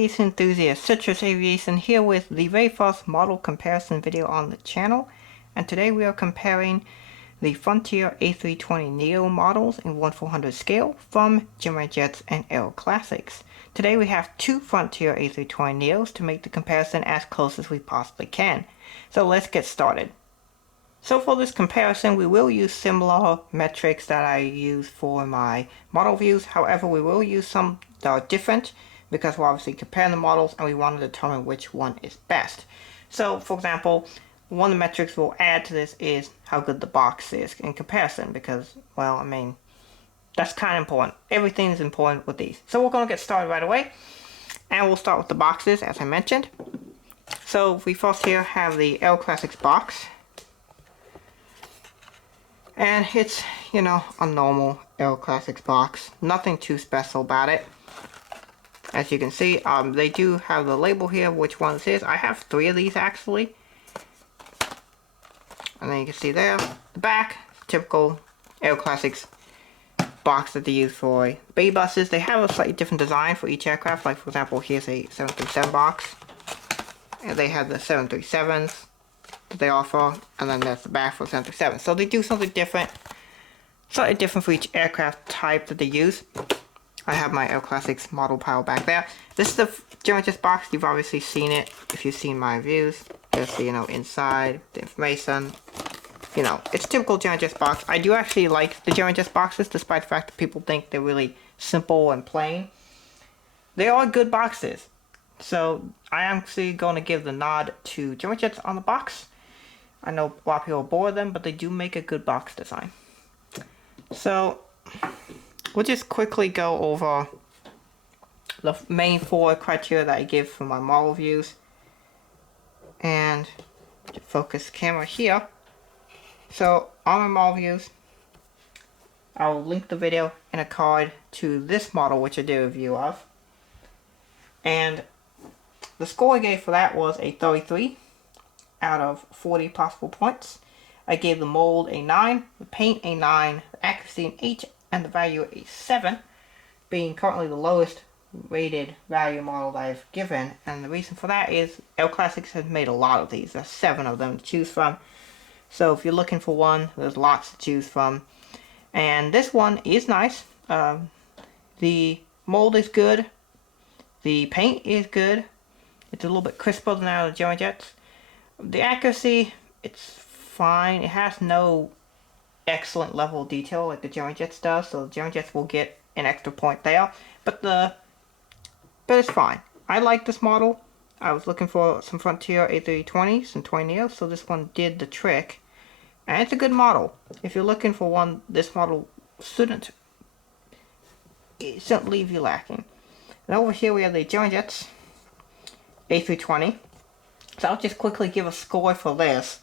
aviation enthusiast, Citrus Aviation, here with the very first model comparison video on the channel. And today we are comparing the Frontier A320Neo models in 1/400 scale from Gemini Jets and Aero Classics. Today we have two Frontier A320Neos to make the comparison as close as we possibly can. So let's get started. So for this comparison, we will use similar metrics that I use for my model views. However, we will use some that are different because we're obviously comparing the models and we want to determine which one is best. So, for example, one of the metrics we'll add to this is how good the box is in comparison because, well, I mean, that's kind of important. Everything is important with these. So we're going to get started right away. And we'll start with the boxes, as I mentioned. So we first here have the Aero Classics box. And it's, you know, a normal Aero Classics box. Nothing too special about it. As you can see, they do have the label here, which one this is. I have 3 of these actually. And then you can see there, the back, typical Aero Classics box that they use for baby buses. They have a slightly different design for each aircraft. Like, for example, here's a 737 box. And they have the 737s. They offer, and then there's the back for 737. So they do something different, slightly different for each aircraft type that they use. I have my Aero Classics model pile back there. This is the Gemini Jets box. You've obviously seen it if you've seen my reviews. There's the, you know, inside, the information. You know, it's typical Gemini Jets box. I do actually like the Gemini Jets boxes, despite the fact that people think they're really simple and plain. They are good boxes. So I am actually going to give the nod to Gemini Jets on the box. I know a lot of people are bored of them, but they do make a good box design. So we'll just quickly go over the main 4 criteria that I give for my model views. And focus the camera here. So on my model views, I'll link the video in a card to this model, which I did a review of. And the score I gave for that was a 33 out of 40 possible points. I gave the mold a 9, the paint a 9, the accuracy an 8, and the value a 7, being currently the lowest rated value model that I've given. And the reason for that is Aero Classics has made a lot of these. There's 7 of them to choose from. So if you're looking for one, there's lots to choose from. And this one is nice. The mold is good. The paint is good. It's a little bit crisper than that of the Gemini Jets. The accuracy, it's fine. It has no excellent level of detail like the Gemini Jets does, so the Gemini Jets will get an extra point there. But it's fine. I like this model. I was looking for some Frontier A320s and 20Neos, so this one did the trick. And it's a good model. If you're looking for one, this model shouldn't leave you lacking. And over here we have the Gemini Jets A320. So I'll just quickly give a score for this.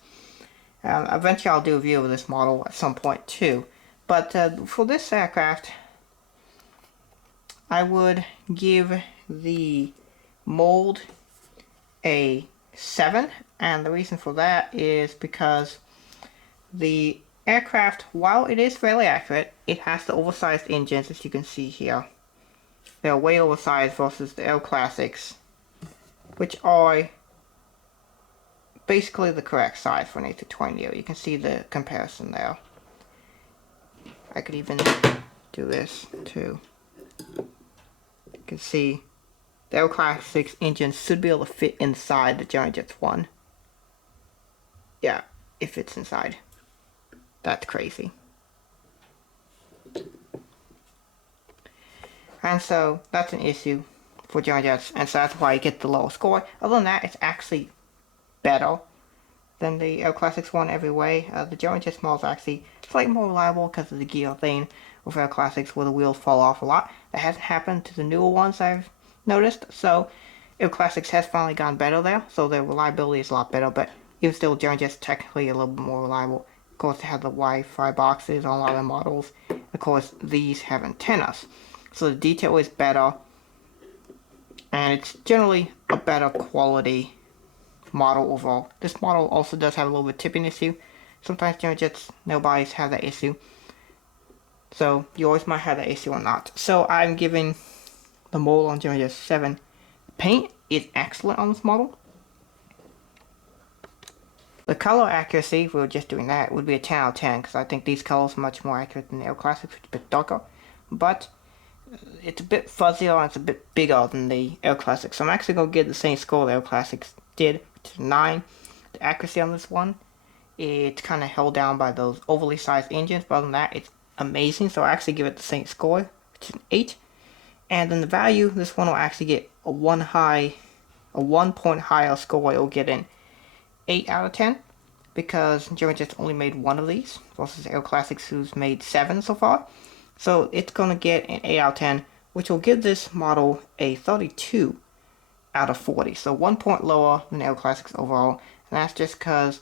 Eventually I'll do a review of this model at some point too. But for this aircraft, I would give the mold a 7. And the reason for that is because the aircraft, while it is fairly accurate, it has the oversized engines, as you can see here. They're way oversized versus the Aero Classics, which are basically the correct size for an A320Neo. You can see the comparison there. I could even do this too. You can see the Aero Classics engine should be able to fit inside the Gemini Jets one. Yeah, it fits inside. That's crazy. And so that's an issue for Gemini Jets, and so that's why you get the lower score. Other than that, it's actually better than the Aero Classics one every way. The Gemini Jets model is actually slightly more reliable because of the gear thing with Aero Classics where the wheels fall off a lot. That hasn't happened to the newer ones I've noticed, so Aero Classics has finally gotten better there, so their reliability is a lot better, but even still, Gemini Jets technically a little bit more reliable. Of course, they have the Wi-Fi boxes on a lot of models. Of course, these have antennas, so the detail is better, and it's generally a better quality model overall. This model also does have a little bit of tipping issue. Sometimes Gemini Jets nobodies have that issue. So you always might have that issue or not. So I'm giving the mold on Gemini Jets 7, paint is excellent on this model. The color accuracy, if we were just doing that, would be a 10 out of 10, because I think these colors are much more accurate than the Aero Classics, which is a bit darker. But it's a bit fuzzier and it's a bit bigger than the Aero Classics. So I'm actually going to give the same score the Aero Classics did, which is 9. The accuracy on this one, it's kind of held down by those overly sized engines, but other than that, it's amazing. So I actually give it the same score, which is an 8. And then the value, this one will actually get a 1 point higher score. It will get an 8 out of 10, because Gemini Jets only made one of these, versus Aero Classics, who's made 7 so far. So it's going to get an 8 out of 10, which will give this model a 32 out of 40. So 1 point lower than Aero Classics overall, and that's just because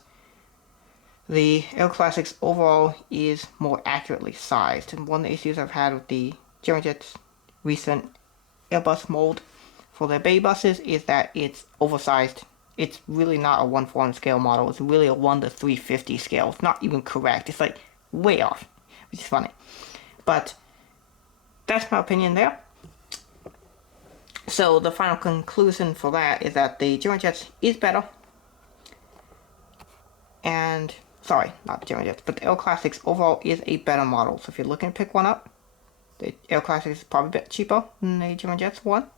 the Aero Classics overall is more accurately sized. And one of the issues I've had with the Gemini Jets recent Airbus mold for their baby buses is that it's oversized. It's really not a 1/4 scale model. It's really a 1:350 scale. It's not even correct. It's like way off, which is funny. But that's my opinion there. So the final conclusion for that is that the Gemini Jets is better. And, sorry, not the Gemini Jets, but the Aero Classics overall is a better model. So if you're looking to pick one up, the Aero Classics is probably a bit cheaper than the Gemini Jets one.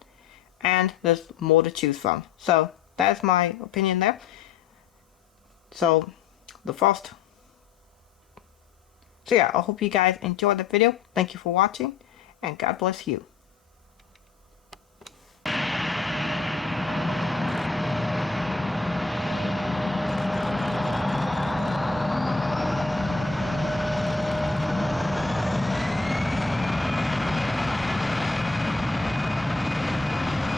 And there's more to choose from. So that's my opinion there. So yeah, I hope you guys enjoyed the video. Thank you for watching, and God bless you.